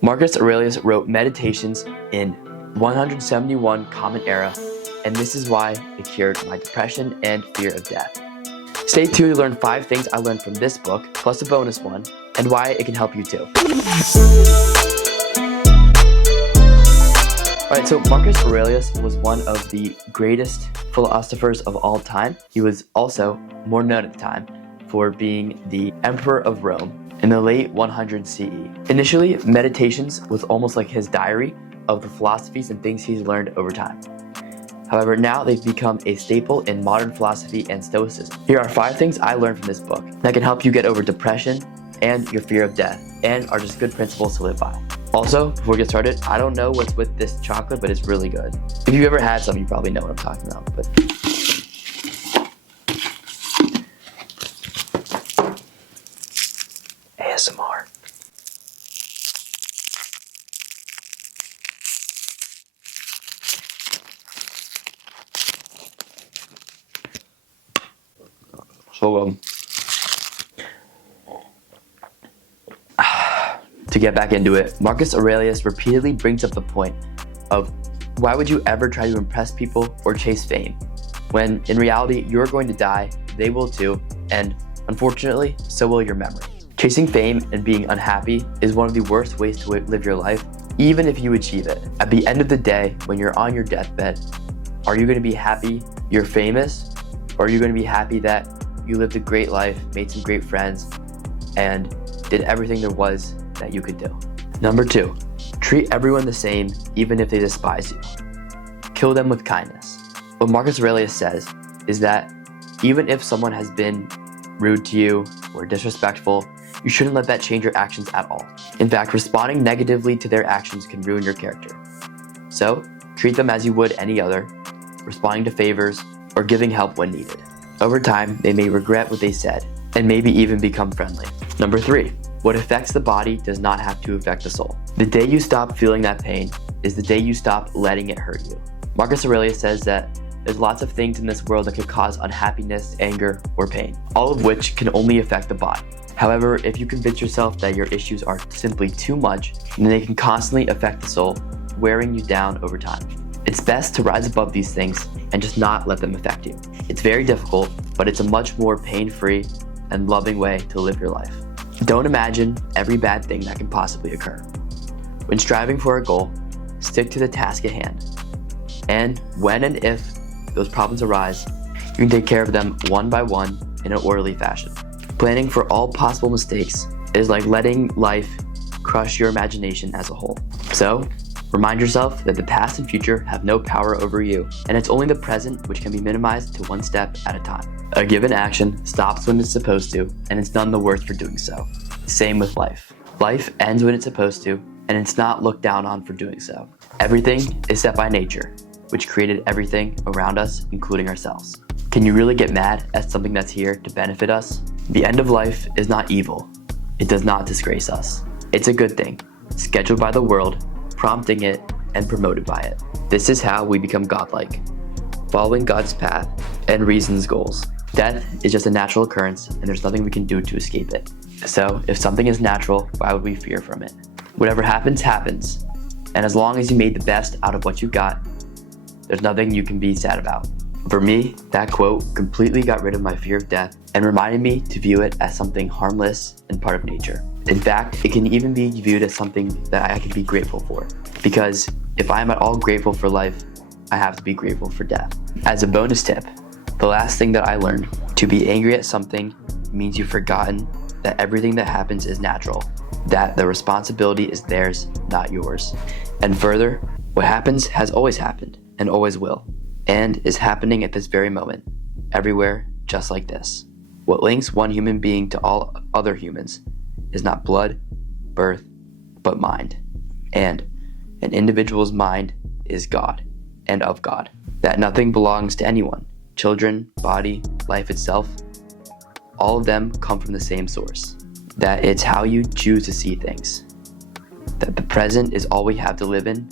Marcus Aurelius wrote Meditations in 171 Common Era, and this is why it cured my depression and fear of death. Stay tuned to learn 5 things I learned from this book, plus a bonus one, and why it can help you too. Alright, so Marcus Aurelius was one of the greatest philosophers of all time. He was also more known at the time for being the Emperor of Rome in the late 100 CE. Initially, Meditations was almost like his diary of the philosophies and things he's learned over time. However, now they've become a staple in modern philosophy and stoicism. Here are 5 things I learned from this book that can help you get over depression and your fear of death, and are just good principles to live by. Also, before we get started, I don't know what's with this chocolate, but it's really good. If you've ever had some, you probably know what I'm talking about. But ASMR. So to get back into it, Marcus Aurelius repeatedly brings up the point of why would you ever try to impress people or chase fame when in reality you're going to die, they will too, and unfortunately so will your memory. Chasing fame and being unhappy is one of the worst ways to live your life, even if you achieve it. At the end of the day, when you're on your deathbed, are you going to be happy you're famous, or are you going to be happy that you lived a great life, made some great friends, and did everything there was that you could do? Number 2, treat everyone the same even if they despise you. Kill them with kindness. What Marcus Aurelius says is that even if someone has been rude to you or disrespectful, you shouldn't let that change your actions at all. In fact, responding negatively to their actions can ruin your character. So, treat them as you would any other, responding to favors or giving help when needed. Over time, they may regret what they said and maybe even become friendly. Number 3, what affects the body does not have to affect the soul. The day you stop feeling that pain is the day you stop letting it hurt you. Marcus Aurelius says that there's lots of things in this world that could cause unhappiness, anger, or pain, all of which can only affect the body. However, if you convince yourself that your issues are simply too much, then they can constantly affect the soul, wearing you down over time. It's best to rise above these things and just not let them affect you. It's very difficult, but it's a much more pain-free and loving way to live your life. Don't imagine every bad thing that can possibly occur. When striving for a goal, stick to the task at hand. And when and if those problems arise, you can take care of them one by one in an orderly fashion. Planning for all possible mistakes is like letting life crush your imagination as a whole. So, remind yourself that the past and future have no power over you, and it's only the present which can be minimized to one step at a time. A given action stops when it's supposed to, and it's none the worse for doing so. Same with life. Life ends when it's supposed to, and it's not looked down on for doing so. Everything is set by nature, which created everything around us, including ourselves. Can you really get mad at something that's here to benefit us? The end of life is not evil. It does not disgrace us. It's a good thing, scheduled by the world, prompting it, and promoted by it. This is how we become godlike, following God's path and reason's goals. Death is just a natural occurrence, and there's nothing we can do to escape it. So, if something is natural, why would we fear from it? Whatever happens, happens. And as long as you made the best out of what you got, there's nothing you can be sad about. For me, that quote completely got rid of my fear of death and reminded me to view it as something harmless and part of nature. In fact, it can even be viewed as something that I can be grateful for. Because if I am at all grateful for life, I have to be grateful for death. As a bonus tip, the last thing that I learned, to be angry at something means you've forgotten that everything that happens is natural, that the responsibility is theirs, not yours. And further, what happens has always happened and always will, and is happening at this very moment, everywhere, just like this. What links one human being to all other humans is not blood, birth, but mind. And an individual's mind is God and of God. That nothing belongs to anyone. Children, body, life itself, all of them come from the same source. That it's how you choose to see things. That the present is all we have to live in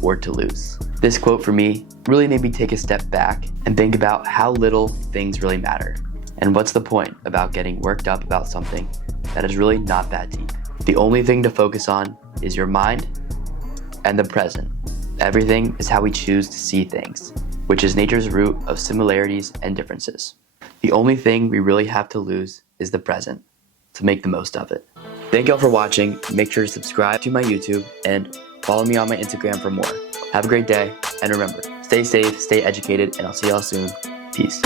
or to lose. This quote for me really made me take a step back and think about how little things really matter. And what's the point about getting worked up about something that is really not that deep? The only thing to focus on is your mind and the present. Everything is how we choose to see things, which is nature's root of similarities and differences. The only thing we really have to lose is the present, to make the most of it. Thank y'all for watching. Make sure to subscribe to my YouTube and follow me on my Instagram for more. Have a great day, and remember, stay safe, stay educated, and I'll see y'all soon. Peace.